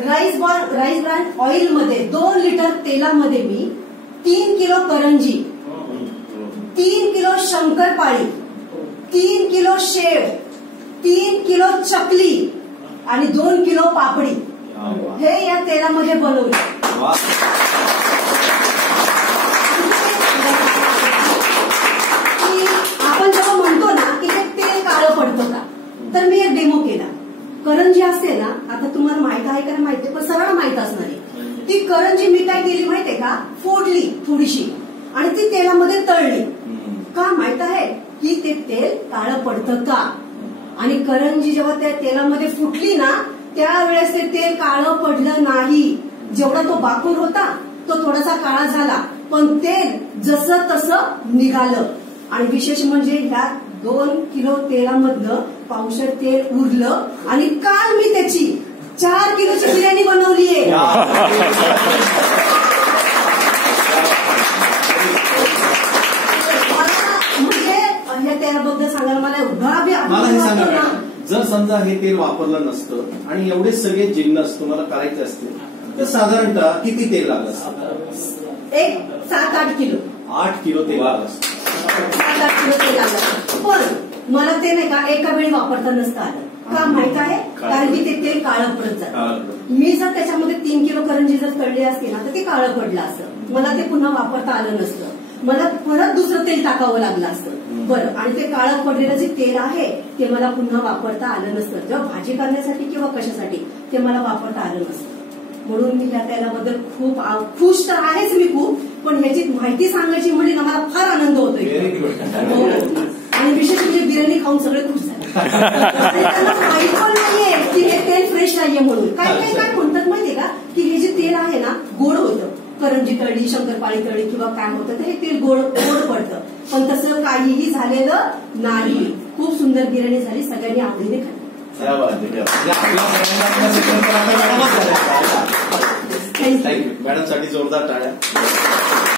Rice brand oil मध्ये 2 litre तेलामध्ये मी 3 kilo करंजी, 3 kilo शंकरपाळी, 3 kilo शेव, 3 kilo चकली आणि 2 किलो पापडी हे या तेलामध्ये बनवले. आपण जेव्हा म्हणतो ना की हे तेल काळं पडतं का, तर मी एक डेमो केला. करंजी असते ना, आता तुम्हाला माहित आहे का माहिती, पण सगळं माहित असणार आहे. ती करंजी मी काय केली माहितीये का, फोडली थोडीशी आणि ती तेलामध्ये तळली. का माहित आहे की ते तेल काळं पडतं का. आणि करंजी जेव्हा त्या तेलामध्ये फुटली ना, त्यावेळेस ते तेल काळं पडलं नाही. जेवढा तो बाकूर होता तो थोडासा काळा झाला, पण तेल जसं तसं निघालं. आणि विशेष म्हणजे ह्या 2 किलो तेलामधलं पावशेर तेल उरलं आणि काल मी त्याची 4 किलोची बिर्याणी बनवलीये. म्हणजे या तेलाबद्दल सांगायला मला एवढा मला हे सांगा, जर समजा हे तेल वापरलं नसतं आणि एवढे सगळे जिन्नस तुम्हाला करायचे असतील तर साधारणतः किती तेल लागलं असतं? एक 7-8 किलो. 8 किलो तेल लागलं असतं. 7-8 किलो तेल लागलं. पण मला ते नाही का एका वेळी वापरता नसतं आलं. का माहित आहे, कारण की ते तेल काळं पडत जातं. मी जर त्याच्यामध्ये 3 किलो करंजी जर तळली असते ना तर ते काळं पडलं असतं. मला ते पुन्हा वापरता आलं नसतं. मला परत दुसरं तेल टाकावं लागलं असतं. बरं, आणि ते काळं पडलेलं जे तेल आहे ते मला पुन्हा वापरता आलं नसतं. जेव्हा भाजी करण्यासाठी किंवा कशासाठी ते मला वापरता आलं नसतं. म्हणून मी या तेलाबद्दल खूप खुश तर आहेच मी खूप, पण याची माहिती सांगायची म्हणजे ना मला फार आनंद होतोय. आणि विशेष म्हणजे बिर्याणी खाऊन सगळे खुश झाले. त्यांना माहिती पण नाहीये की हे तेल फ्रेश नाहीये म्हणून. काही काय म्हणतात माहितीये का, की हे जे तेल आहे ना गोड होतं. करंजी तळली, शंकरपाळी तळली किंवा काय होतं तर हे तेल गोड पडतं. पण तसं काहीही झालेलं नाही. खूप सुंदर बिर्याणी झाली, सगळ्यांनी आवडीने खाल्ली. थँक्यू मॅडम साठी जोरदार टाळ्या.